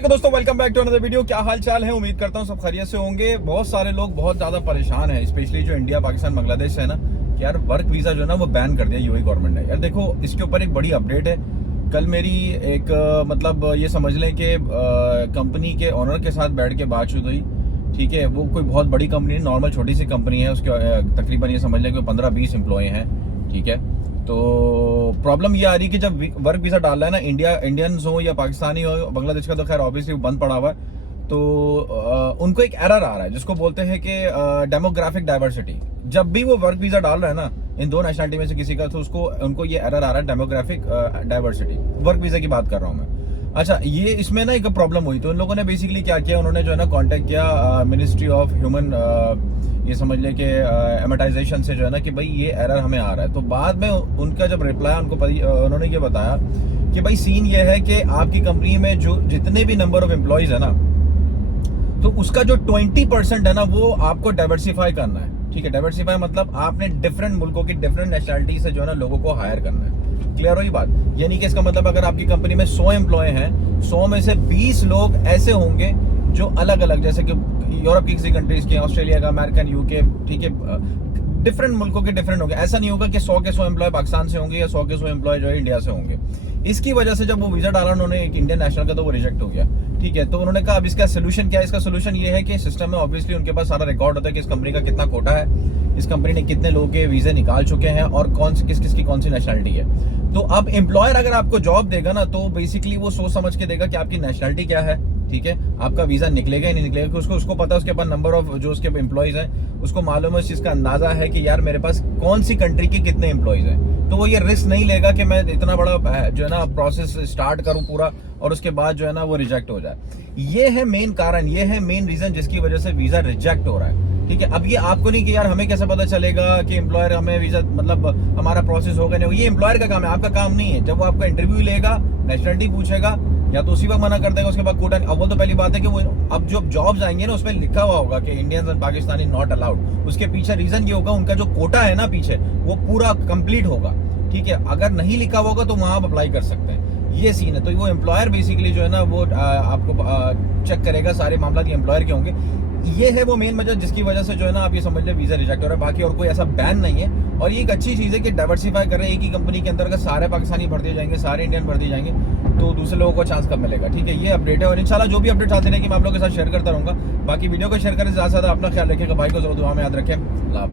तो दोस्तों welcome back to another video. क्या हाल चाल है? उम्मीद करता हूँ सब खैरियत से होंगे। बहुत सारे लोग बहुत ज्यादा परेशान हैं, स्पेशली जो इंडिया, पाकिस्तान, बांग्लादेश है ना, कि यार वर्क वीजा जो है ना वो बैन कर दिया यूएई गवर्नमेंट ने। यार देखो, इसके ऊपर एक बड़ी अपडेट है। कल मेरी एक मतलब ये समझ लें कि कंपनी के ओनर के साथ बैठ के बातचीत हुई। ठीक है, वो कोई बहुत बड़ी कंपनी नहीं, नॉर्मल छोटी सी कंपनी है। उसके तकरीबन ये समझ लें कि 15-20 एम्प्लॉय हैं। ठीक है, तो प्रॉब्लम ये आ रही है कि जब वर्क वीजा डाल रहा है ना इंडियंस हो या पाकिस्तानी हो, बांग्लादेश का तो खैर ऑब्वियसली बंद पड़ा हुआ है, तो उनको एक एरर आ रहा है जिसको बोलते हैं कि डेमोग्राफिक डाइवर्सिटी। जब भी वो वर्क वीजा डाल रहा है ना इन दो नेशनलिटी में से किसी का, तो उनको ये एरर आ रहा है डेमोग्राफिक डाइवर्सिटी। वर्क वीजा की बात कर रहा हूं मैं। अच्छा, ये इसमें ना एक प्रॉब्लम हुई, तो इन लोगों ने बेसिकली क्या किया, उन्होंने जो है ना कांटेक्ट किया मिनिस्ट्री ऑफ ह्यूमन, ये समझ ले कि एमेटाइजेशन से, जो है ना कि भाई ये एरर हमें आ रहा है। तो बाद में उनका जब रिप्लाई उन्होंने ये बताया कि भाई सीन ये है कि आपकी कंपनी में जो जितने भी नंबर ऑफ एम्प्लॉयज है ना, तो उसका जो 20% है ना वो आपको डाइवर्सिफाई करना है। ठीक है, डाइवर्सिफाई मतलब आपने डिफरेंट मुल्कों की डिफरेंट नेशनलिटी से जो है ना लोगों को हायर करना है। क्लियर हो ये बात? यानी कि इसका मतलब अगर आपकी कंपनी में 100 एम्प्लॉय हैं, 100 में से 20 लोग ऐसे होंगे जो अलग अलग, जैसे कि यूरोप की किसी कंट्रीज के, ऑस्ट्रेलिया का, अमेरिकन, यूके, ठीक है, डिफरेंट मुल्कों के डिफरेंट होंगे। ऐसा नहीं होगा कि 100 के 100 एम्प्लॉय पाकिस्तान से होंगे या 100 के 100 एम्प्लॉय जो है इंडिया से होंगे। इसकी वजह से जब वो वीजा डाला उन्होंने एक इंडियन नेशनल का, तो वो रिजेक्ट हो गया। ठीक है, तो उन्होंने कहा अब इसका सोल्यूशन क्या है? इसका सोल्यूशन ये है कि सिस्टम में ऑब्वियसली उनके पास सारा रिकॉर्ड होता है कि इस कंपनी का कितना कोटा है, इस कंपनी ने कितने लोगों के वीजे निकाल चुके हैं और किस किस की कौन सी नेशनलिटी है। तो अब एम्प्लॉयर अगर आपको जॉब देगा ना, तो बेसिकली वो सोच समझ के देगा कि आपकी नेशनलिटी क्या है। ठीक है, आपका वीजा निकलेगा या नहीं निकलेगा, उसको पता है, उसके पास नंबर ऑफ जो उसके एम्प्लॉयज हैं, उसको मालूम है, इस चीज का अंदाजा है कि यार मेरे पास कौन सी कंट्री के कितने एम्प्लॉयज हैं। तो वो ये रिस्क नहीं लेगा कि मैं इतना बड़ा जो है ना प्रोसेस स्टार्ट करूं पूरा और उसके बाद जो है ना वो रिजेक्ट हो जाए। ये है मेन कारण, ये है मेन रीजन जिसकी वजह से वीजा रिजेक्ट हो रहा है। ठीक है, अब ये आपको नहीं कि यार हमें कैसे पता चलेगा कि एम्प्लॉयर हमें वीजा, मतलब हमारा प्रोसेस होगा नहीं, ये एम्प्लॉयर का काम है, आपका काम नहीं है। जब वो आपका इंटरव्यू लेगा, नेशनलिटी पूछेगा, या तो उसी वक्त मना कर देगा, उसके बाद कोटा। अब वो तो पहली बात है कि वो अब जो जॉब्स आएंगे ना उसमें लिखा हुआ होगा कि Indians and Pakistani not allowed. उसके पीछे रीजन ये होगा, उनका जो कोटा है ना पीछे, वो पूरा कंप्लीट होगा। ठीक है, अगर नहीं लिखा होगा तो वहां आप अप्लाई कर सकते हैं। ये सीन है। तो वो एम्प्लॉयर बेसिकली जो है ना वो आपको चेक करेगा, सारे मामला एम्प्लॉयर के होंगे। ये है वो मेन वजह जिसकी वजह से जो है ना आप ये समझ ले वीजा रिजेक्ट हो रहा है। बाकी और कोई ऐसा बैन नहीं है। और ये एक अच्छी चीज है कि डाइवर्सिफाई कर रहे हैं। एक ही कंपनी के अंदर अगर सारे पाकिस्तानी भर दिए जाएंगे, सारे इंडियन भर दिए जाएंगे, तो दूसरे लोगों को चांस कब मिलेगा। ठीक है, ये अपडेट है और इंशाल्लाह जो भी अपडेट आते रहेंगे मैं आप लोगों के साथ शेयर करता रहूंगा। बाकी वीडियो को शेयर करें, ज्यादा से ज्यादा अपना ख्याल रखिएगा, भाई को जरूर दुआ में याद रखें।